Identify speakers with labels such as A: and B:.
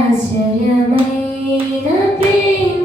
A: ఆశ్చర్యమైన ప్రేమ.